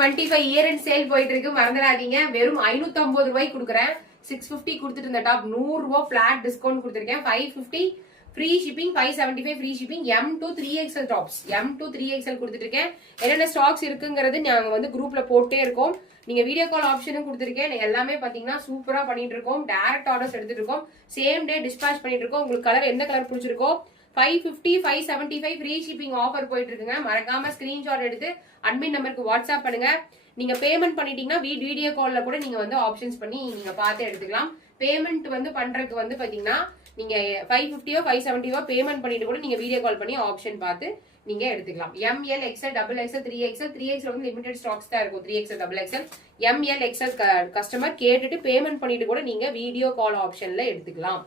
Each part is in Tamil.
25 இயர் அண்ட் சேல் போயிட்டு இருக்கு, மறந்துடாதீங்க. வெறும் 550 ரூபாய்க்கு கொடுக்குறேன். 650 கொடுத்துட்டு இருந்த டாப் 100 ரூபாய் பிளாட் டிஸ்கவுண்ட் கொடுத்துருக்கேன். 550 free shipping, 575 free shipping. M2 3XL tops, M2 3XL கொடுத்துட்டு இருக்கேன். என்னென்ன ஸ்டாக்ஸ் இருக்குங்கிறது நாங்க வந்து குரூப்ல போட்டே இருக்கோம். நீங்க வீடியோ கால் ஆப்ஷனும் கொடுத்துருக்கேன். எல்லாமே பாத்தீங்கன்னா சூப்பரா பண்ணிட்டு இருக்கோம். டைரக்ட் ஆர்டர்ஸ் எடுத்துட்டு இருக்கோம். சேம் டே டிஸ்பேச் பண்ணிட்டு இருக்கோம். உங்களுக்கு கலர் எந்த கலர் பிடிச்சிருக்கோ 550 575 ஃப்ரீ ஷிப்பிங் ஆஃபர் போயிட்டு இருக்குங்க. மறக்காம ஸ்கிரீன்ஷாட் எடுத்து அட்மின் நம்பருக்கு வாட்ஸ்அப் பண்ணுங்க. நீங்க பேமெண்ட் பண்ணிட்டீங்கன்னா வீடியோ கால்ல கூட நீங்க வந்து ஆப்ஷன்ஸ் பண்ணி நீங்க பார்த்து எடுத்துக்கலாம். பேமெண்ட் வந்து பண்றதுக்கு வந்து பாத்தீங்கன்னா நீங்க 550 570 பேமெண்ட் பண்ணிட்டு கூட நீங்க வீடியோ கால் பண்ணி ஆப்ஷன் பார்த்து நீங்க எடுத்துக்கலாம். ML XL XXL 3XL 3XL வந்து லிமிடெட் ஸ்டாக்ஸ் தான் இருக்கும். 3XL XXL ML XL customer கேட்டுட்டு பேமெண்ட் பண்ணிட்டு கூட நீங்க வீடியோ கால் ஆப்ஷன்ல எடுத்துக்கலாம்.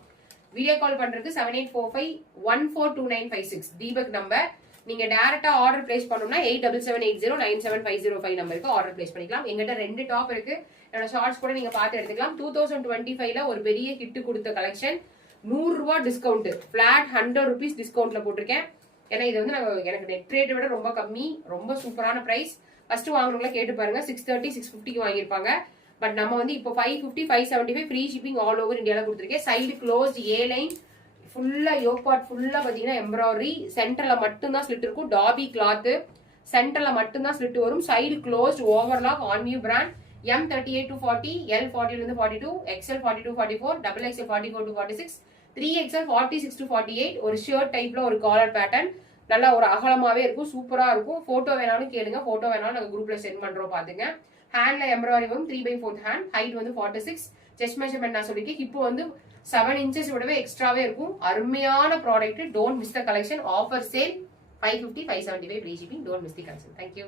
வீடியோ கால் பண்றதுக்கு 7845142956 தீபக் நம்பர். நீங்க டைரக்டா ஆர்டர் பிளேஸ் பண்ணணும்னா 8778097505 நம்பருக்கு ஆர்டர் பிளேஸ் பண்ணிக்கலாம். எங்கிட்ட 2 டாப் இருக்கு. என்னோட ஷார்ட்ஸ் கூட நீங்க பார்த்து எடுத்துக்கலாம். 2025ல ஒரு பெரிய ஹிட் கொடுத்த கலெக்ஷன். 100 ரூபாய் டிஸ்கவுண்ட், பிளாட் 100 rupees டிஸ்கவுண்ட்ல போட்டிருக்கேன். ஏன்னா இது வந்து எனக்கு நெட் ரேட்டை விட ரொம்ப கம்மி, ரொம்ப சூப்பரான பிரைஸ். ஃபர்ஸ்ட் வாங்குறவங்கள கேட்டு பாருங்க. 630 650க்கு வாங்கியிருப்பாங்க. பட் நம்ம வந்து இப்போ 550 575 ஃப்ரீ ஷிப்பிங் ஆல் ஓவர் இந்தியாவில் கொடுத்துருக்கேன். சைடு க்ளோஸ்ட் ஏ லைன் ஃபுல்லா யோக் பார்ட் ஃபுல்லா பாத்தீங்கன்னா எம்ப்ராய்டரி. சென்டர்ல மட்டும்தான் ஸ்லிட் இருக்கும். டாபி கிளாத் சென்டர்ல மட்டும்தான் ஸ்லிட் வரும். சைடு க்ளோஸ்ட் ஓவர்லாக் ஆன்வியூ brand. M38 to 40, L 40 to 42, XL 40 to 44, XXL 44 to 46, 3XL 46 to 48. ஒரு ஷர்ட் டைப்ல ஒரு காலர் பேட்டர்ன். நல்லா ஒரு அகலமாவே இருக்கும், சூப்பரா இருக்கும். போட்டோ வேணாலும் கேளுங்க, போட்டோ வேணாலும் நாங்க குரூப்ல சென்ட் பண்றோம் பாத்துங்க. ஹேண்ட்ல எம்ப்ராய்டரி வரும். 3/4 ஹேண்ட். ஹைட் வந்து 46. செஸ்ட் மெஷர்மெண்ட் நான் சொல்லிருக்கேன். இப்போ வந்து 7 inches விடவே எக்ஸ்ட்ராவே இருக்கும். அருமையான product. Don't miss the collection. Offer sale 550 575 free shipping. Don't miss the collection. Thank you.